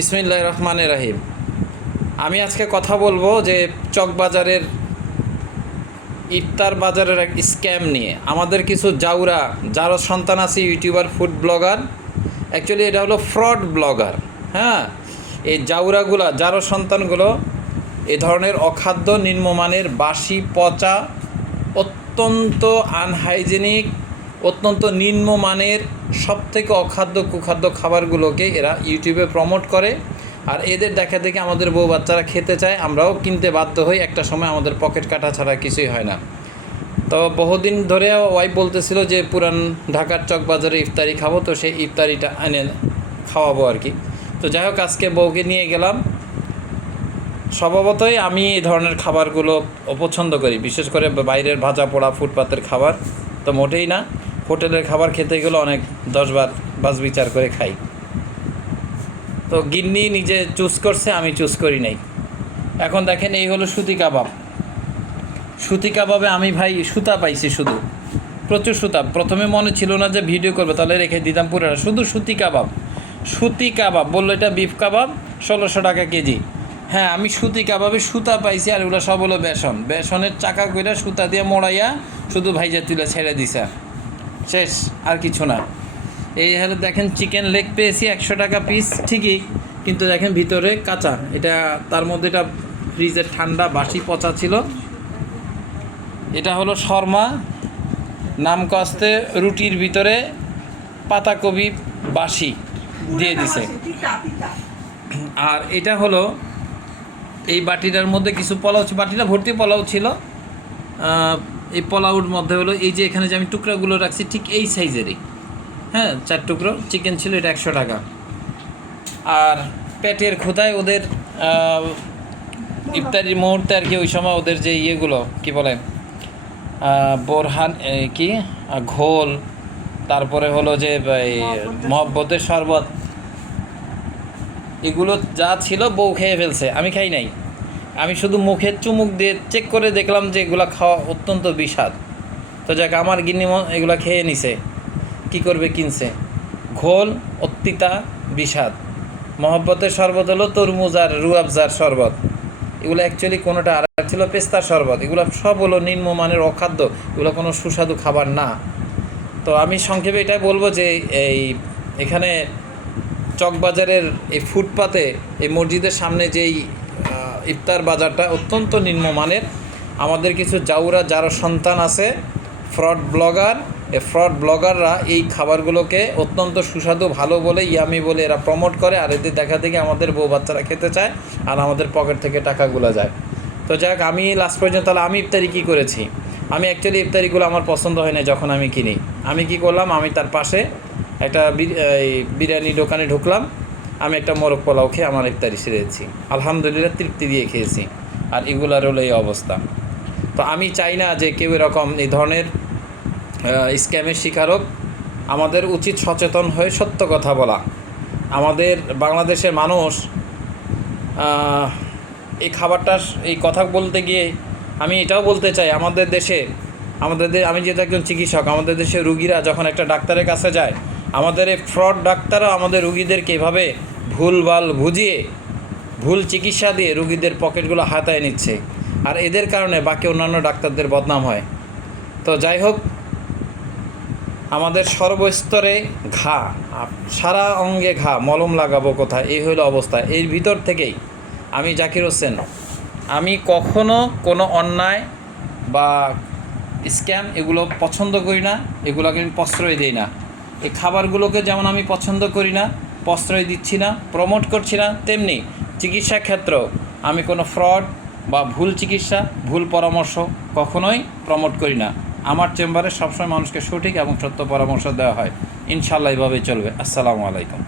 বিসমিল্লাহির রহমানির রহিম। আমি আজকে কথা বলবো যে চকবাজারের ইফতার বাজারের এক স্ক্যাম নিয়ে। আমাদের কিছু যারা সন্তান আছে ইউটিউবার, ফুড ব্লগার, অ্যাকচুয়ালি এটা হলো ফ্রড ব্লগার। হ্যাঁ, এই যারা সন্তানগুলো এ ধরনের অখাদ্য, নিম্নমানের, বাসি, পচা, অত্যন্ত আনহাইজেনিক, অত্যন্ত নিম্নমানের সবথেকে অখাদ্য কুখাদ্য খাবারগুলোকে এরা ইউটিউবে প্রমোট করে। আর এদের দেখা দেখে আমাদের বউ বাচ্চারা খেতে চায়, আমরাও কিনতে বাধ্য হই। একটা সময় আমাদের পকেট কাটা ছাড়া কিছুই হয় না। তো বহুদিন ধরে ওয়াইফ বলতেছিল যে পুরান ঢাকার চকবাজারে ইফতারি খাবো, তো সেই ইফতারিটা এনে খাওয়াবো আর কি। তো যাই হোক, আজকে বউকে নিয়ে গেলাম। স্বভাবতই আমি এই ধরনের খাবারগুলো অপছন্দ করি, বিশেষ করে বাইরের ভাজা পোড়া ফুটপাতের খাবার তো মোটেই না। হোটেলের খাবার খেতে গেলে অনেক 10বার বাস বিচার করে খাই। তো গিন্নি নিজে চুজ করছে, আমি চুজ করি নাই। এখন দেখেন, এই হলো সুতি কাবাব। সুতি কাবাবে আমি ভাই সুতা পাইছি, শুধু প্রচুর সুতা। প্রথমে মনে ছিল না যে ভিডিও করবে, তাহলে রেখে দিতাম পুরোটা। শুধু সুতি কাবাব বললো এটা বিফ কাবাব, 1600 টাকা কেজি। হ্যাঁ, আমি সুতি কাবাবে সুতা পাইছি, আর এগুলো সব হলো বেসনের চাকা কইরা সুতা দিয়ে মোড়াইয়া শুধু ভাইজা তুলে ছেড়ে দিছে, শেষ, আর কিছু না। এই হলে দেখেন চিকেন লেগ পেয়েছি 100 টাকা পিস ঠিকই, কিন্তু দেখেন ভিতরে কাঁচা। এটা তার মধ্যে এটা ফ্রিজের ঠান্ডা বাসি পচা ছিল। এটা হলো শর্মা, নাম কস্তে রুটির ভিতরে পাতাকপি বাসি দিয়ে দিছে। আর এটা হলো এই বাটিটার মধ্যে কিছু পোলাও, বাটিটা ভর্তি পোলাও ছিল। এই পোলাওর মধ্যে হলো এই যে এখানে যে আমি টুকরাগুলো রাখছি ঠিক এই সাইজেরই, হ্যাঁ, 4 টুকরো চিকেন ছিল, এটা 100 টাকা। আর পেটের ক্ষুধায় ওদের ইফতারির মুহূর্তে আর কি, ওই সময় ওদের যে ইয়েগুলো কী বলে, বোরহান কি ঘোল, তারপরে হলো যে মহব্বতের শরবত, এগুলো যা ছিল বউ খেয়ে ফেলছে, আমি খাই নাই। আমি শুধু মুখে চুমুক দিয়ে চেক করে দেখলাম যে এগুলো খাওয়া অত্যন্ত বিস্বাদ। তো যাক, আমার গিন্নি এগুলো খেয়ে নিছে, কি করবে, কিনছে। ঘোল অত্তিতা বিস্বাদ, মহব্বতের শরবত হলো তরমুজ আর রুয়াবজার শরবত, এগুলো অ্যাকচুয়ালি কোনোটা আর ছিল পেস্তার শরবত। এগুলো সব হলো নিম্নমানের অখাদ্য, এগুলো কোনো সুস্বাদু খাবার না। তো আমি সংক্ষেপে এটাই বলবো যে এখানে চকবাজারের এই ফুটপাতে, এই মসজিদের সামনে যেই ইফতার বাজারটা অত্যন্ত নিম্নমানের। আমাদের কিছু যারা সন্তান আছে ফ্রড ব্লগার, এই ফ্রড ব্লগাররা এই খাবারগুলোকে অত্যন্ত সুস্বাদু, ভালো বলে, ইয়ামি বলে এরা প্রমোট করে। আর এদের দেখা দেখে আমাদের বউ বাচ্চারা খেতে চায়, আর আমাদের পকেট থেকে টাকাগুলো যায়। তো যাক, আমি লাস্ট পর্যন্ত তাহলে আমি ইফতারি কী করেছি। আমি অ্যাকচুয়ালি ইফতারিগুলো আমার পছন্দ হয় না যখন আমি কিনি। আমি কি করলাম, আমি তার পাশে একটা বিরিয়ানি দোকানে ঢুকলাম, আমি একটা মোরগ পোলাও খেয়ে আমার ইফতারি সেরেছি, আলহামদুলিল্লাহ তৃপ্তি দিয়ে খেয়েছি। আর এগুলার হলো এই অবস্থা। তো আমি চাই না যে কেউ এরকম এই ধরনের স্ক্যামের শিকার হোক। আমাদের উচিত সচেতন হয়ে সত্য কথা বলা। আমাদের বাংলাদেশের মানুষ এই খাবারটার এই কথা বলতে গিয়ে আমি এটাও বলতে চাই, আমি যেহেতু একজন চিকিৎসক, আমাদের দেশে রুগীরা যখন একটা ডাক্তারের কাছে যায়, আমাদের এই ফ্রড ডাক্তাররা আমাদের রুগীদেরকে এভাবে ভুলভাল বুঝিয়ে ভুল চিকিৎসা দিয়ে রুগীদের পকেটগুলো হাতায় নিচ্ছে। আর এদের কারণে বাকি অন্যান্য ডাক্তারদের বদনাম হয়। তো যাই হোক, আমাদের সর্বস্তরে ঘা, সারা অঙ্গে ঘা, মলম লাগাবো কোথায়, এই হলো অবস্থা। এর ভিতর থেকেই আমি জাকির হোসেন, আমি কখনো কোনো অন্যায় বা স্ক্যাম এগুলো পছন্দ করি না, এগুলোকে আমি প্রশ্রয় দিই না। এই খাবারগুলোকে যেমন আমি পছন্দ করি না, প্রশ্রয় দিচ্ছি না, প্রমোট করছি না, তেমনি চিকিৎসা ক্ষেত্রেও আমি কোনো ফ্রড বা ভুল চিকিৎসা, ভুল পরামর্শ কখনোই প্রমোট করি না। আমার চেম্বারে সবসময় মানুষকে সঠিক এবং সত্য পরামর্শ দেওয়া হয়। ইনশাআল্লাহ এভাবেই চলবে। আসসালামু আলাইকুম।